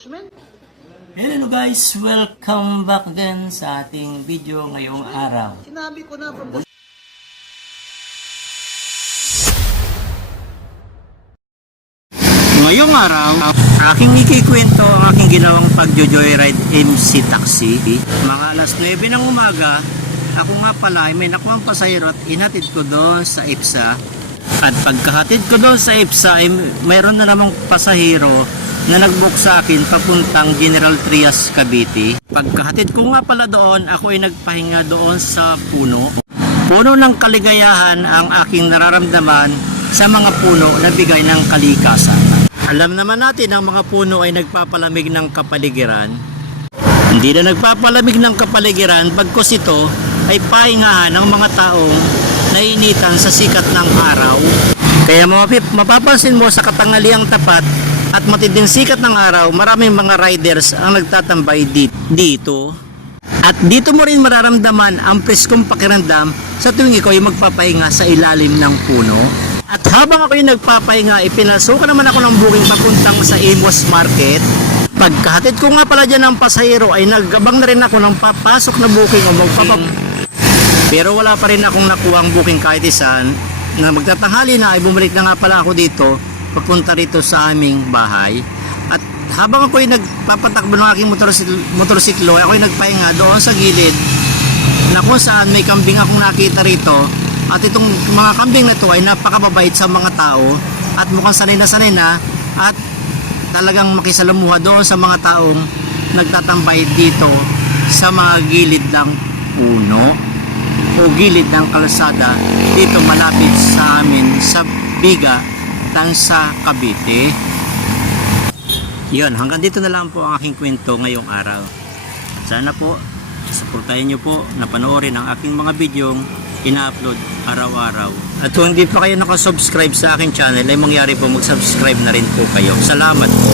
Hello guys! Welcome back again sa ating video ngayong araw. Sinabi ko na from the Ngayong araw, aking ikikwento ang aking ginawang pagjo-joyride MC Taxi. Mga alas 9 ng umaga, ako nga pala ay may nakuhang pasahero at inatid ko doon sa IPSA. At pagkahatid ko doon sa IPSA ay mayroon na namang pasahero na nag-book sa akin papuntang General Trias, Cavite. Pagkahatid ko nga pala doon, ako ay nagpahinga doon sa puno. Puno ng kaligayahan ang aking nararamdaman sa mga puno na bigay ng kalikasan. Alam naman natin ang mga puno ay nagpapalamig ng kapaligiran. Hindi na nagpapalamig ng kapaligiran bagkos ito ay pahingahan ng mga taong nainitan sa sikat ng araw. Kaya mapapansin mo sa katanghaliang tapat at matinding sikat ng araw, maraming mga riders ang nagtatambay di- dito. At dito mo rin mararamdaman ang preskong pakiramdam sa tuwing ikaw ay magpapahinga sa ilalim ng puno. At habang ako yung nagpapahinga, ipinasukan naman ako ng booking papuntang sa Amos Market. Pagkahatid ko nga pala dyan ng pasahero ay nagabang na rin ako ng papasok na booking o magpapap... Pero wala pa rin akong nakuha ang booking kahit isa na magtatanghali na ay bumalik na nga pala ako dito papunta rito sa aming bahay. At habang ako ay nagpapatakbo ng aking motorsiklo, motorsiklo ay ako ay nagpahinga doon sa gilid na kung saan may kambing akong nakita rito at itong mga kambing na ito ay napakababait sa mga tao at mukhang sanay na sanay na at talagang makisalamuha doon sa mga taong nagtatambay dito sa mga gilid ng puno o gilid ng kalsada dito malapit sa amin sa Biga, Tansa, Cavite. Yun, hanggang dito na lang po ang aking kwento ngayong araw. Sana po, suportahin nyo po na panoorin ang aking mga bidyong ina-upload araw-araw. At kung hindi pa kayo nakasubscribe sa aking channel, ay mangyari po mag-subscribe na rin po kayo. Salamat po.